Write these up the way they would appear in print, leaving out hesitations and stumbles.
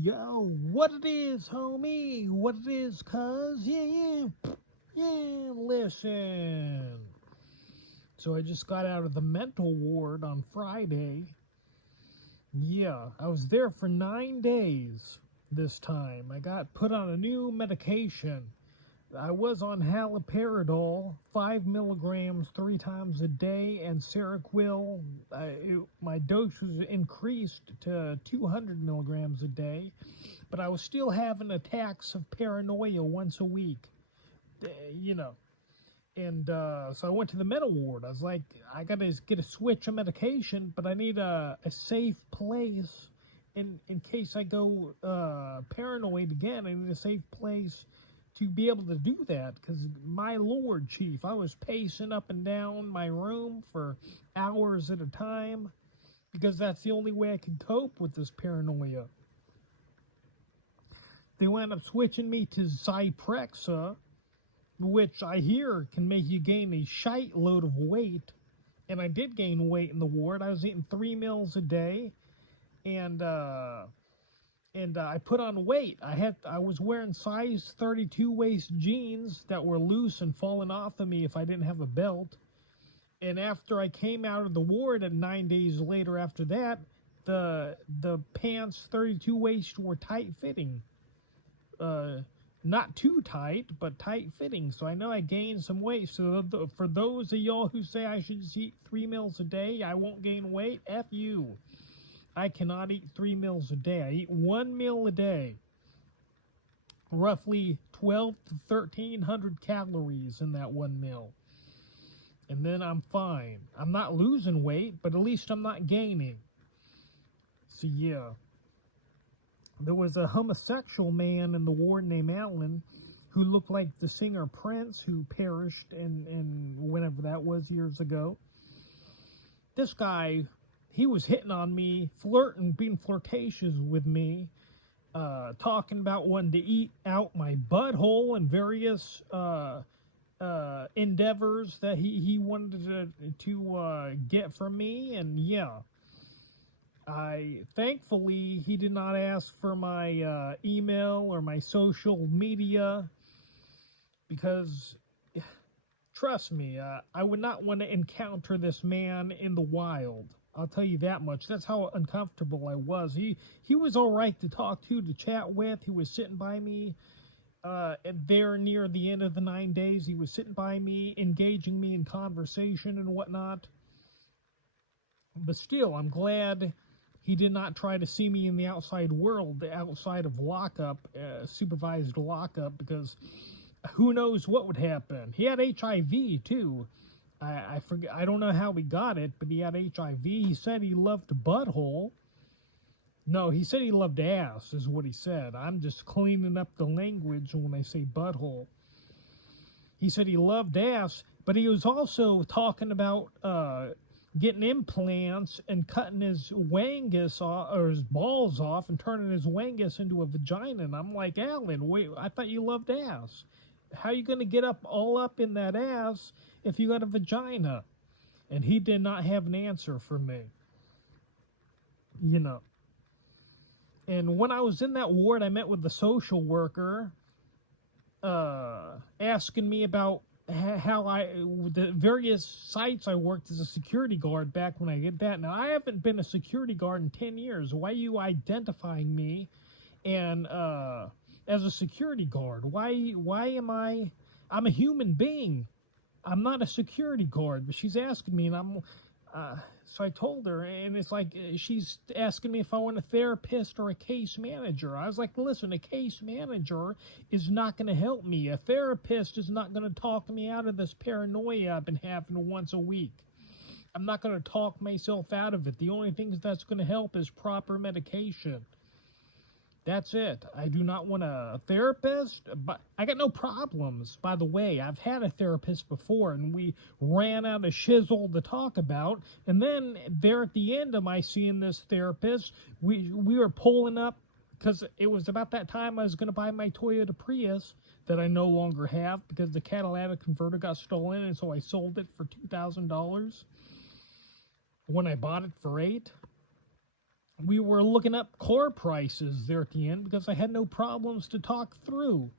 Yo, what it is, homie? What it is, cuz? Yeah, listen. So I just got out of the mental ward on Friday. Yeah, I was there for 9 days this time. I got put on a new medication. I was on haloperidol, 5 milligrams 3 times a day, and Seroquel. My dose was increased to 200 milligrams a day, but I was still having attacks of paranoia once a week. uh, you know. And so I went to the mental ward. I was like, I gotta get a switch of medication, but I need a safe place in case I go paranoid again. I need a safe place to be able to do that, because my lord, chief, I was pacing up and down my room for hours at a time, because that's the only way I can cope with this paranoia. They wound up switching me to Zyprexa, which I hear can make you gain a shite load of weight. And I did gain weight in the ward. I was eating 3 meals a day, and I put on weight. I was wearing size 32 waist jeans that were loose and falling off of me if I didn't have a belt. And after I came out of the ward, and 9 days later after that, the pants 32 waist were tight fitting. Not too tight, but tight fitting. So I know I gained some weight. So for those of y'all who say I should eat 3 meals a day, I won't gain weight, F you. I cannot eat 3 meals a day. I eat 1 meal a day. Roughly 12 to 1,300 calories in that 1 meal. And then I'm fine. I'm not losing weight, but at least I'm not gaining. So yeah. There was a homosexual man in the ward named Alan who looked like the singer Prince, who perished in whenever that was, years ago. This guy, he was hitting on me, flirting, being flirtatious with me, talking about wanting to eat out my butthole and various endeavors that he wanted to get from me. And yeah, thankfully, he did not ask for my email or my social media, because, trust me, I would not want to encounter this man in the wild. I'll tell you that much. That's how uncomfortable I was. He was all right to talk to chat with. He was sitting by me there near the end of the 9 days. He was sitting by me, engaging me in conversation and whatnot. But still, I'm glad he did not try to see me in the outside world, the outside of lockup, supervised lockup, because who knows what would happen. He had HIV too. I forget. I don't know how he got it, but he had HIV. He said he loved butthole. No, he said he loved ass, is what he said. I'm just cleaning up the language when I say butthole. He said he loved ass, but he was also talking about getting implants and cutting his wangus off, or his balls off, and turning his wangus into a vagina. And I'm like, Alan, wait, I thought you loved ass. How are you going to get all up in that ass if you got a vagina? And he did not have an answer for me. And when I was in that ward, I met with the social worker, asking me about how the various sites I worked as a security guard back when I did that. Now, I haven't been a security guard in 10 years. Why are you identifying me and as a security guard? Why am I'm a human being. I'm not a security guard. But she's asking me, and so I told her, and it's like she's asking me if I want a therapist or a case manager. I was like, listen, a case manager is not going to help me. A therapist is not going to talk me out of this paranoia I've been having once a week. I'm not going to talk myself out of it. The only thing that's going to help is proper medication. That's it. I do not want a therapist, but I got no problems. By the way, I've had a therapist before, and we ran out of shizzle to talk about. And then there at the end of my seeing this therapist, we were pulling up, because it was about that time I was going to buy my Toyota Prius that I no longer have, because the catalytic converter got stolen, and so I sold it for $2,000 when I bought it for $8,000. we were looking up car prices there at the end because I had no problems to talk through.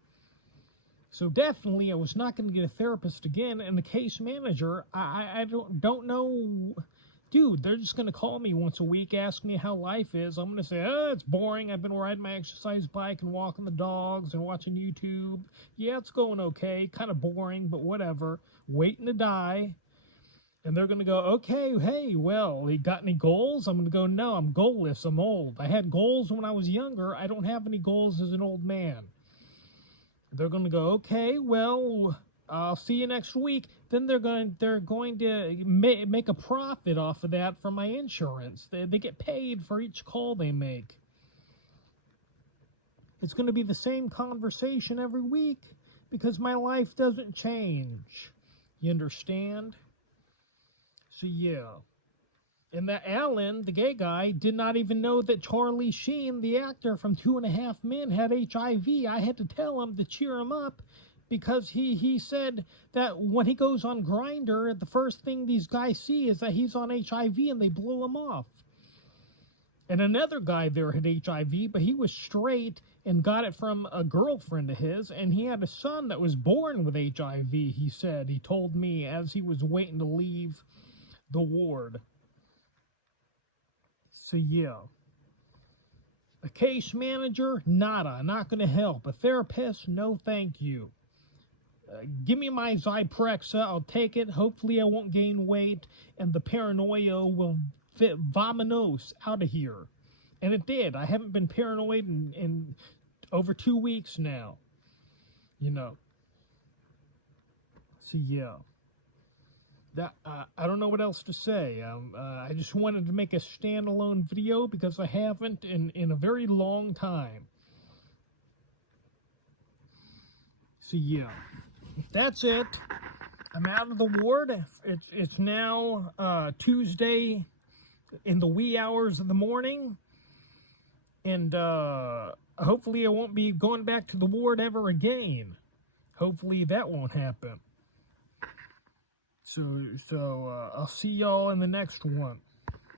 So definitely I was not going to get a therapist again. And the case manager, I don't know. Dude, they're just going to call me once a week, ask me how life is. I'm going to say, oh, it's boring. I've been riding my exercise bike and walking the dogs and watching YouTube. Yeah, it's going okay. Kind of boring, but whatever. Waiting to die. And they're going to go, okay, hey, well, you got any goals? I'm going to go, no, I'm goalless. I'm old. I had goals when I was younger. I don't have any goals as an old man. They're going to go, okay, well, I'll see you next week. Then they're going to make a profit off of that for my insurance. They get paid for each call they make. It's going to be the same conversation every week because my life doesn't change. You understand? So, yeah. And that Alan, the gay guy, did not even know that Charlie Sheen, the actor from 2.5 Men, had HIV. I had to tell him to cheer him up because he said that when he goes on Grindr, the first thing these guys see is that he's on HIV and they blow him off. And another guy there had HIV, but he was straight and got it from a girlfriend of his, and he had a son that was born with HIV, he said. He told me as he was waiting to leave the ward. So, yeah. A case manager? Nada. Not going to help. A therapist? No, thank you. Give me my Zyprexa. I'll take it. Hopefully I won't gain weight, and the paranoia will vominos out of here. And it did. I haven't been paranoid in over 2 weeks now. You know. So, yeah. That I don't know what else to say. I just wanted to make a standalone video because I haven't in a very long time. So yeah, that's it. I'm out of the ward. It's now Tuesday in the wee hours of the morning, and hopefully I won't be going back to the ward ever again. Hopefully that won't happen. So I'll see y'all in the next one.